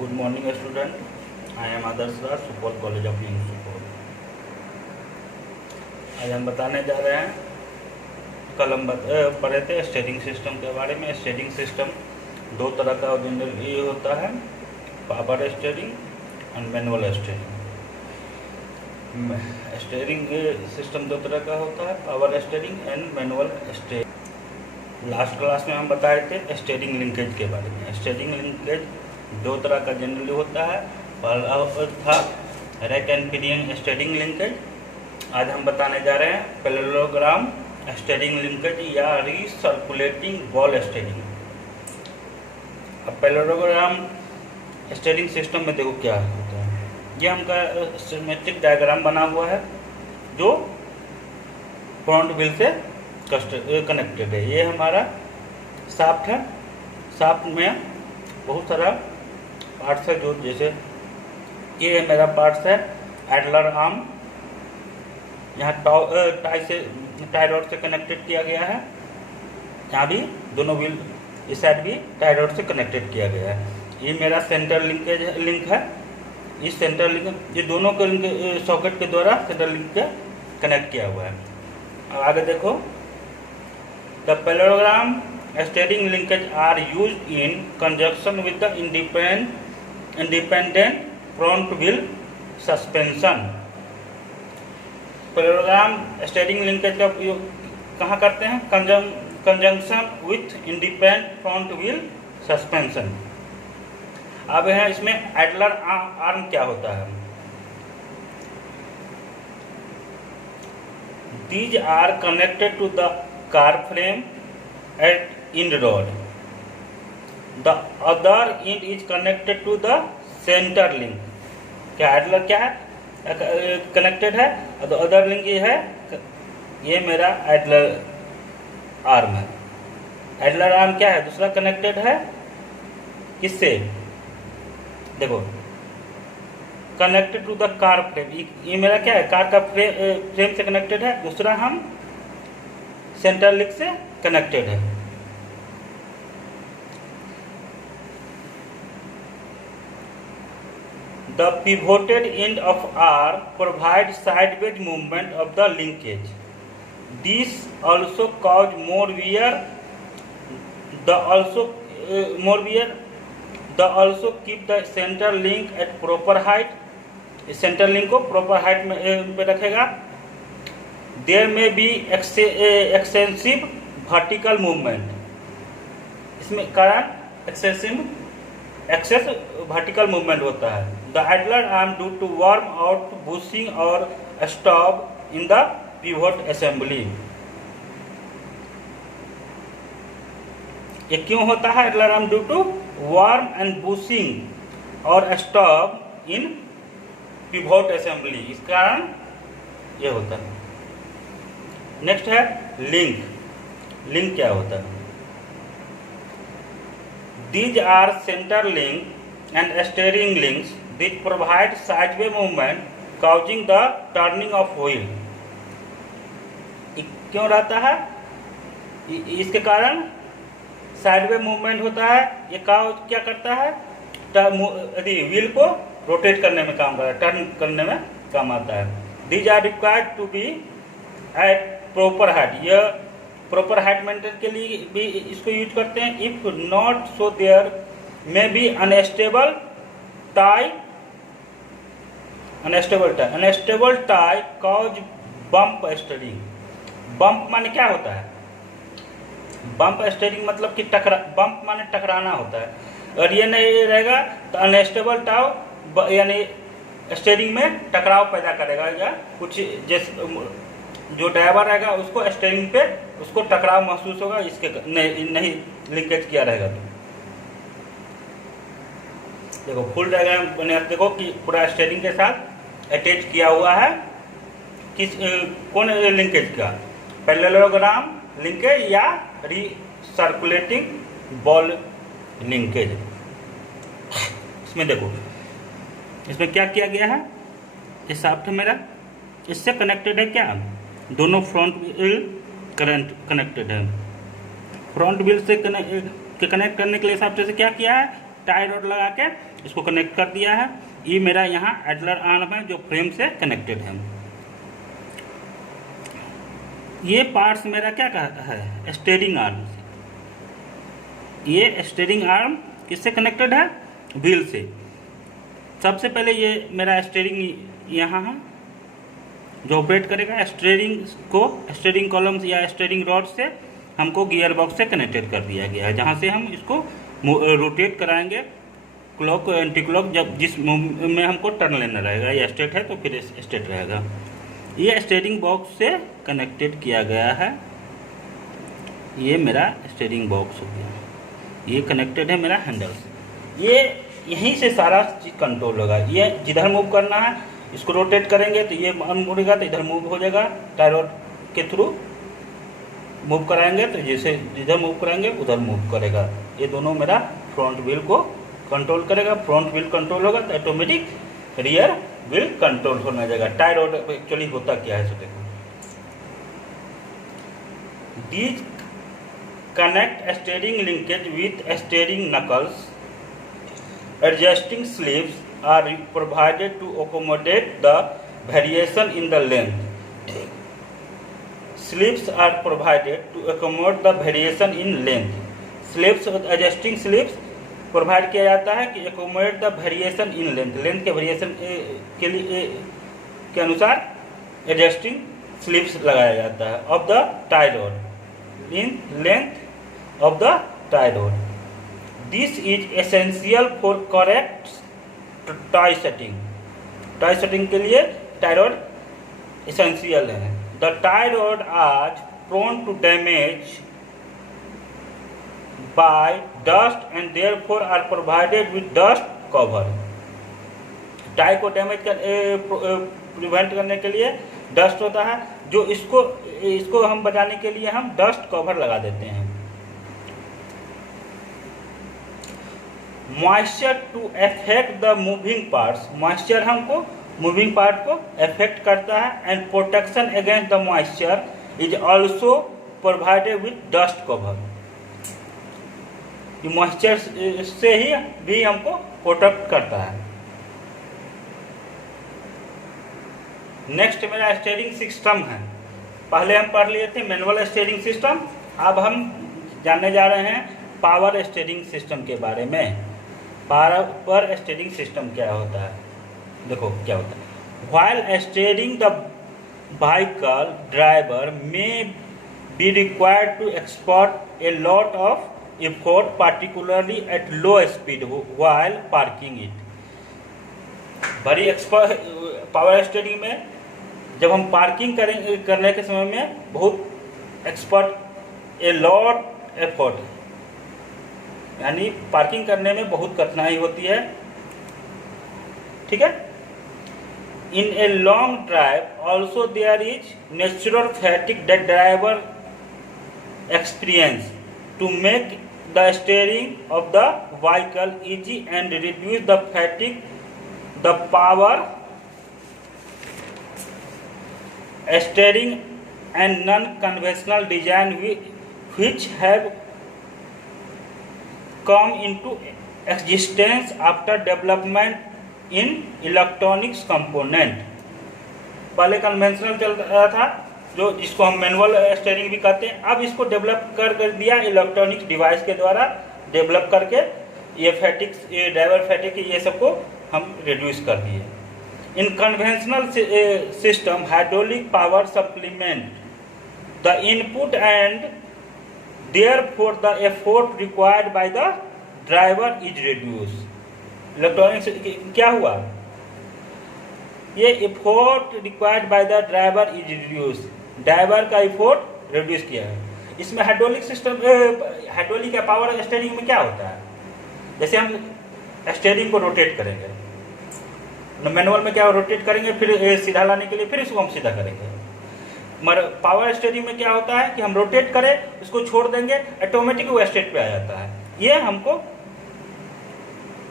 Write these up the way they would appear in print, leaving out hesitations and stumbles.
Good morning student. I am Adarsh Raj, Supaul college of news Supaul. आज हम बताने जा रहे हैं, कल हम पढ़े थे स्टेयरिंग सिस्टम के बारे में। स्टेयरिंग सिस्टम दो तरह का जनरली होता है, पावर स्टेयरिंग और मैनुअल स्टेयरिंग। स्टेयरिंग सिस्टम दो तरह का होता है, power steering and manual steering. Last class में हम बताए थे स्टेयरिंग लिंकेज के बारे में। स्टेयरिंग लिंकेज दो तरह का जनरली होता है। पहला था rack and pinion steering linkage. आज हम बताने जा रहे हैं पैरेललोग्राम स्टेयरिंग लिंकेज या रीसर्कुलेटिंग बॉल स्टेयरिंग। अब पैरेललोग्राम स्टेयरिंग सिस्टम में देखो क्या होता है। ये हमका सिमेट्रिक डायग्राम बना हुआ है जो फ्रंट व्हील से कनेक्टेड है। ये हमारा शाफ्ट है। शाफ्ट में बहुत सारा पार्ट्स है, जो जैसे ये मेरा पार्ट्स है एडलर आर्म, यहाँ टाई रॉड से कनेक्टेड किया गया है। यहाँ भी दोनों व्हील इस साइड भी टाई रॉड से कनेक्टेड किया गया है। ये मेरा सेंटर लिंक है। इस सेंटर लिंक ये दोनों के लिंक सॉकेट के द्वारा सेंटर लिंक के कनेक्ट किया हुआ है। अब आगे देखो, the parallelogram steering linkage are used in conjunction with the independent front wheel suspension। Parallelogram steering linkage का उपयोग कहाँ करते हैं? Conjunction with independent front wheel suspension. अब है इसमें एडलर आर्म क्या होता है? These are connected to the car frame at end rod. The other end is connected to the center link। क्या एडलर क्या है? कनेक्टेड है। और अदर लिंक ये है, ये मेरा एडलर आर्म है। एडलर आर्म क्या है? दूसरा कनेक्टेड है किससे? देखो, connected to the car frame. ये मेरा क्या है? कार का फ्रेम से कनेक्टेड है। दूसरा हम सेंटर लिंक से कनेक्टेड है। The pivoted end of R provides sideways movement of the linkage. This also cause more wear. The also keep the center link at proper height. Centre link को proper height में पे रखेगा। There may be excessive vertical movement। इसमें कारण axis vertical movement होता है। The idler arm due to worn out bushing और stop in the pivot assembly. ये क्यों होता है? Idler arm due to worn end bushing और स्टॉप इन पिवोट असेंबली, इस कारण ये होता है। नेक्स्ट है लिंक। लिंक क्या होता है? These are center link and steering links which provide sideways movement causing the turning of wheel। क्यों रहता है? इसके कारण साइडवे मूवमेंट होता है। ये क्या करता है? व्हील को रोटेट करने में काम करता है, टर्न करने में काम आता है। These are required to be at proper height। यह प्रॉपर हाइट मेंटेन के लिए भी इसको यूज करते हैं। If not so there may be unstable tie cause bump steering. Bump माने क्या होता है? बम्प स्टेयरिंग मतलब कि बम्प माने टकराना होता है। और ये नहीं रहेगा तो अनस्टेबल टाव यानी स्टेयरिंग में टकराव पैदा करेगा, या कुछ जैसे जो ड्राइवर रहेगा उसको स्टेयरिंग पे उसको टकराव महसूस होगा, इसके नहीं लिंकेज किया रहेगा। तो देखो फुल डायग्राम बने, देखो कि पूरा स्टेयरिंग के साथ अटैच किया हुआ है। किस कौन लिंकेज का? पैरेललोग्राम लिंकेज या रीसर्कुलेटिंग बॉल लिंकेज। इसमें देखो, इसमें क्या किया गया है? ये शाफ्ट मेरा इससे कनेक्टेड है। क्या दोनों फ्रंट व्हील कनेक्टेड है। फ्रंट व्हील से कनेक्ट करने के लिए शाफ्ट से क्या किया है? टाई रॉड लगा के इसको कनेक्ट कर दिया है। ये मेरा यहाँ एडलर आर्म है जो फ्रेम से कनेक्टेड है। ये पार्ट्स मेरा क्या कहता है, स्टीयरिंग आर्म से। ये स्टीयरिंग आर्म किससे कनेक्टेड है, व्हील से। सबसे पहले ये मेरा स्टीयरिंग यहाँ है जो ऑपरेट करेगा। स्टीयरिंग कॉलम्स या स्टीयरिंग रॉड से हमको गियर बॉक्स से कनेक्टेड कर दिया गया है, जहाँ से हम इसको रोटेट कराएंगे क्लॉक एंटी क्लॉक, जब जिस में हमको टर्न लेना रहेगा। या स्ट्रेट है तो फिर स्ट्रेट रहेगा। ये स्टीयरिंग बॉक्स से कनेक्टेड किया गया है। ये मेरा स्टीयरिंग बॉक्स हो गया, ये कनेक्टेड है मेरा हैंडल से। ये यहीं से सारा चीज़ कंट्रोल होगा। ये जिधर मूव करना है इसको रोटेट करेंगे तो ये मुड़ेगा, तो इधर मूव हो जाएगा। टाई रॉड के थ्रू मूव कराएंगे तो जैसे जिधर मूव कराएंगे उधर मूव करेगा। ये दोनों मेरा फ्रंट व्हील को कंट्रोल करेगा। फ्रंट व्हील कंट्रोल होगा तो ऑटोमेटिक रियर व्हील कंट्रोल होने जाएगा। टाई रॉड एक्चुअली होता क्या है, सो देखो। These connect steering linkage with steering knuckles. Adjusting sleeves are provided to accommodate the variation in the length. Sleeves are provided to accommodate the variation in length. Sleeves adjusting sleeves provide किया जाता है कि accommodate the variation in length. Length के variation के लिए के अनुसार adjusting sleeves लगाया जाता है of the tie rod in length of the tie rod. This is essential for correct tie setting. Tie setting के लिए tie rod essential है. The tie rod are prone to damage by dust and therefore are provided with dust cover. Tie को damage prevent करने के लिए dust होता है, जो इसको हम बचाने के लिए हम डस्ट कवर लगा देते हैं। Moisture to affect the moving parts. Moisture हमको मूविंग पार्ट को अफेक्ट करता है। And protection against the moisture is also provided with dust cover. ये मॉइस्चर से ही भी हमको प्रोटेक्ट करता है। नेक्स्ट मेरा स्टीयरिंग सिस्टम है। पहले हम पढ़ लिए थे मैनुअल स्टीयरिंग सिस्टम, अब हम जानने जा रहे हैं पावर स्टीयरिंग सिस्टम के बारे में। पावर स्टीयरिंग सिस्टम क्या होता है, देखो क्या होता है। While steering the vehicle driver may be required to exert a lot of effort particularly at low speed while parking it. बड़ी एक्सपर्ट पावर स्टीयरिंग में जब हम पार्किंग करने के समय में बहुत एक्सपर्ट ए लॉट एफर्ट, यानी पार्किंग करने में बहुत कठिनाई होती है, ठीक है। In a long drive also there is natural fatigue that driver experience to make the steering of the vehicle easy and reduce the फैटिक the power steering and non conventional design which have come into existence after development in electronics component. पहले conventional चल रहा था जो जिसको हम manual steering भी कहते हैं, अब इसको डेवलप कर दिया इलेक्ट्रॉनिक्स डिवाइस के द्वारा डेवलप करके ये फैटिक्स, ये ड्राइवर फैटिक, ये सबको हम रिड्यूस कर दिए। इन conventional system hydraulic power supplement the input and therefore the effort required by the driver is reduced। Electronics क्या हुआ, ये effort required by the driver is reduce, driver का एफोर्ट रिड्यूस किया है। इसमें हाइड्रोलिक सिस्टम, हाइड्रोलिक या power steering में क्या होता है, जैसे हम स्टीयरिंग को रोटेट करेंगे, मैनुअल में क्या रोटेट करेंगे, फिर सीधा लाने के लिए फिर इसको हम सीधा करेंगे। मगर पावर स्टीयरिंग में क्या होता है कि हम रोटेट करें, इसको छोड़ देंगे, ऑटोमेटिक वो स्टेट पे आ जाता है। ये हमको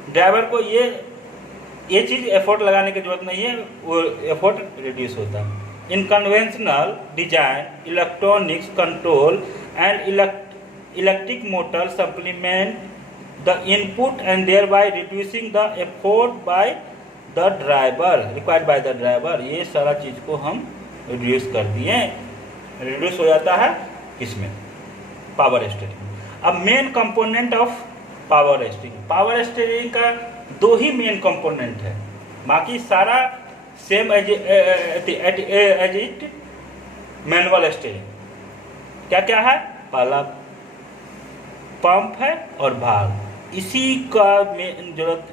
ड्राइवर को ये चीज एफर्ट लगाने की जरूरत नहीं है, वो एफर्ट रिड्यूस होता है। In conventional design electronics control and electric motor supplement the input and thereby reducing the effort by the driver required by the driver. ये सारा चीज़ को हम रिड्यूस कर दिए, रिड्यूस हो जाता है किसमें, पावर स्टीयरिंग। अब main component of power steering, power steering का दो ही मेन कंपोनेंट है, बाकी सारा same as it manual steering. क्या क्या है, पहला पंप है और भाग, इसी का मेन जरूरत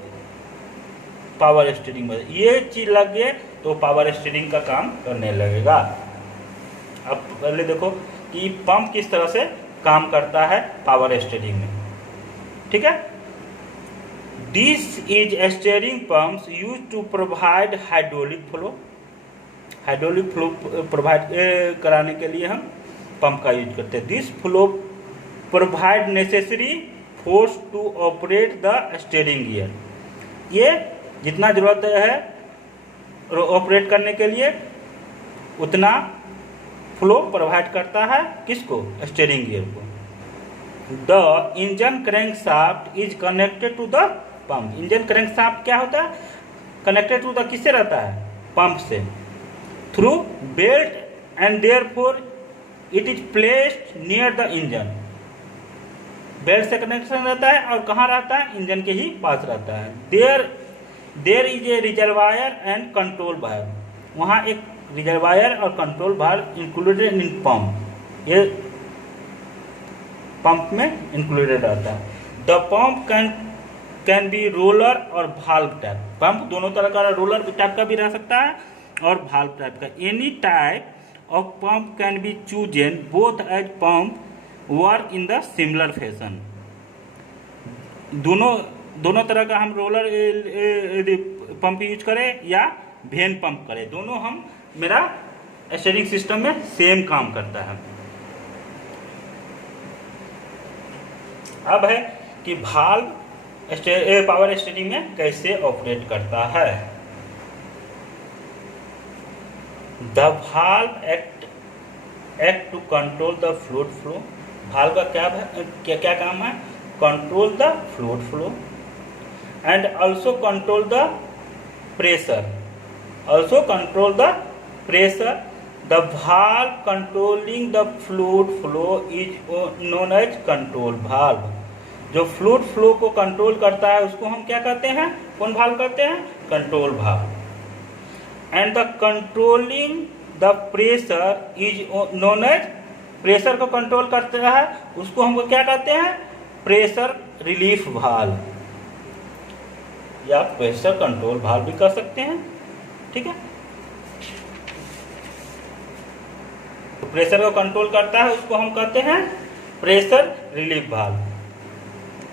पावर स्टीयरिंग में। ये चीज लग गए तो पावर स्टीयरिंग का काम करने लगेगा। अब पहले देखो कि पंप किस तरह से काम करता है पावर स्टीयरिंग में, ठीक है। This is steering pumps use to provide hydraulic flow. Hydraulic flow provide कराने के लिए हम पंप का यूज करते हैं। This flow provide necessary force to operate the steering gear. ये जितना जरूरत है ऑपरेट करने के लिए उतना फ्लो प्रोवाइड करता है, किसको, स्टीयरिंग गियर को। The engine crankshaft is connected to the pump. Engine crankshaft क्या होता है, कनेक्टेड टू द किससे रहता है, पंप से, through belt and therefore it is placed near the engine. Belt से कनेक्शन रहता है और कहाँ रहता है, इंजन के ही पास रहता है। There is a reservoir and control valve. वहाँ एक रिजर्वायर और control valve included in pump, ये पंप में इंक्लूडेड रहता है। The pump can be roller or valve type. Pump दोनों तरह का, रोलर टाइप का भी रह सकता है और भाल्व टाइप का। Any type of pump can be chosen both as pump work in the similar fashion. दोनों तरह का हम रोलर पंप यूज करें या वेन पंप करें, दोनों हम मेरा स्टीयरिंग सिस्टम में सेम काम करता है। अब है कि भाल्व पावर स्टीयरिंग में कैसे ऑपरेट करता है। The valve act to control the fluid flow. Valve का क्या काम है, control the fluid flow and also control the pressure. Also control the pressure. The valve controlling the fluid flow is known as control valve. जो fluid flow को control करता है उसको हम क्या कहते हैं, कौन भाल्व कहते हैं, control valve. And the controlling the pressure is known as, pressure को कंट्रोल करता है उसको हम क्या कहते हैं, प्रेशर रिलीफ भाल्व या प्रेशर कंट्रोल भाल्व भी कर सकते हैं, ठीक है। तो प्रेशर को कंट्रोल करता है उसको हम कहते हैं pressure relief valve.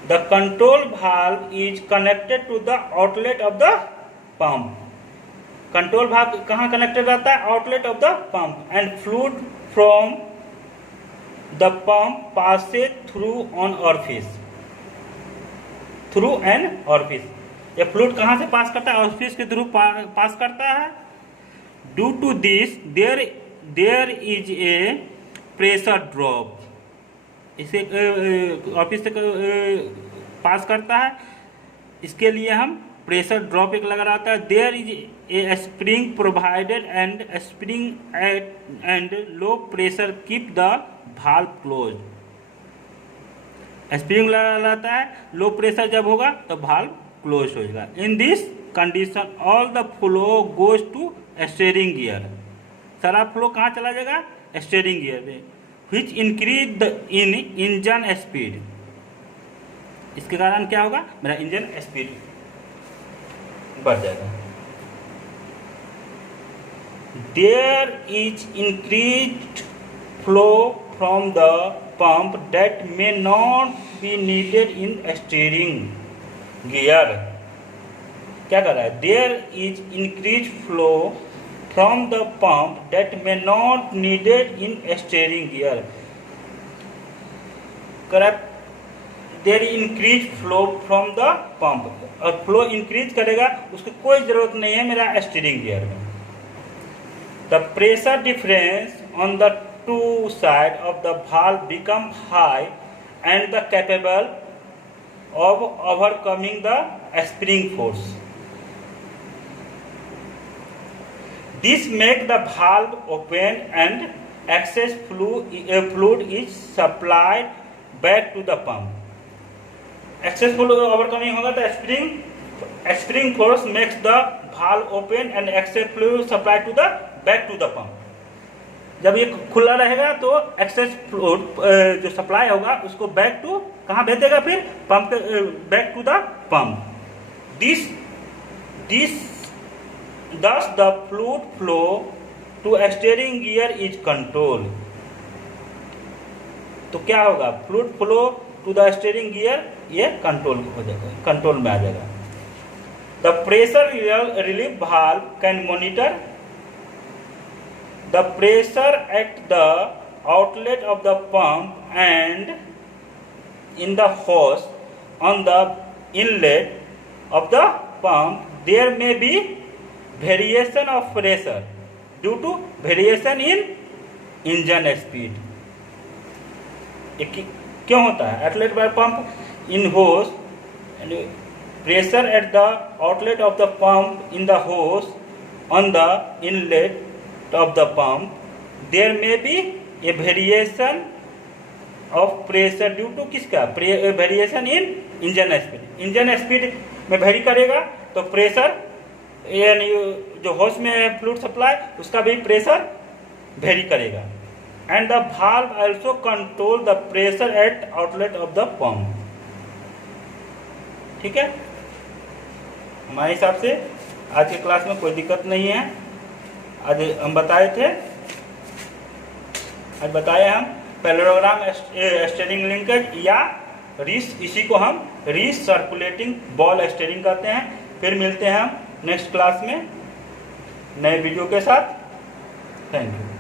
The control valve is connected to the outlet of the pump. Control valve कहाँ कनेक्टेड रहता है, outlet of the pump. And fluid from the pump passes through on orifice, through an orifice. ये fluid कहाँ से pass करता है, orifice के through pass करता है। Due to this there is a pressure drop. इसे ऑफिस से पास करता है, इसके लिए हम प्रेशर ड्रॉप एक लगा रहता है। There is a spring provided and spring and low pressure keep the valve close. Spring लगा रहता है, लो प्रेशर जब होगा तो भाल्व क्लोज हो जाएगा। In this condition all the flow goes to steering gear. सारा फ्लो कहाँ चला जाएगा, स्टीयरिंग गियर में, which increase the engine speed. इसके कारण क्या होगा, मेरा इंजन स्पीड बढ़ जाएगा। There is increased flow from the pump that may not be needed in steering gear। क्या कर रहा है, There is increased flow from the pump that may not needed in steering gear। correct, there increase flow from the pump, और flow increase करेगा उसको कोई जरूरत नहीं है मेरा स्टीयरिंग गियर में। The pressure difference on the two side of the valve become high and the capable of overcoming the spring force. This makes the valve open and excess fluid is supplied back to the pump. Excess fluid overcoming होगा तो spring force makes the valve open and excess fluid supplied to the back to the pump. जब ये खुला रहेगा तो access fluid जो supply होगा उसको बैक टू कहाँ भेजेगा, फिर pump back to the pump. This thus the fluid flow to steering gear is controlled. तो क्या होगा, fluid flow to the steering gear ये कंट्रोल हो जाएगा, कंट्रोल में आ जाएगा. The pressure relief valve can monitor the pressure at the outlet of the pump and in the hose on the inlet of the pump. There may be variation of pressure due to variation in engine speed. क्यों होता है, outlet by pump in hose and pressure at the outlet of the pump in the hose on the inlet of the pump. There may be a variation of pressure due to किसका, variation in engine speed. Engine speed में very करेगा तो pressure यानी जो होस में fluid supply उसका भी प्रेशर वेरी करेगा. And the valve also control the pressure at outlet of the pump. ठीक है, हमारे हिसाब से आज के क्लास में कोई दिक्कत नहीं है. आज हम बताए थे, आज बताए हम पैरेललोग्राम स्टीयरिंग लिंकेज या रीस, इसी को हम रीस सर्कुलेटिंग बॉल स्टीयरिंग कहते हैं. फिर मिलते हैं हम नेक्स्ट क्लास में नए वीडियो के साथ. Thank you.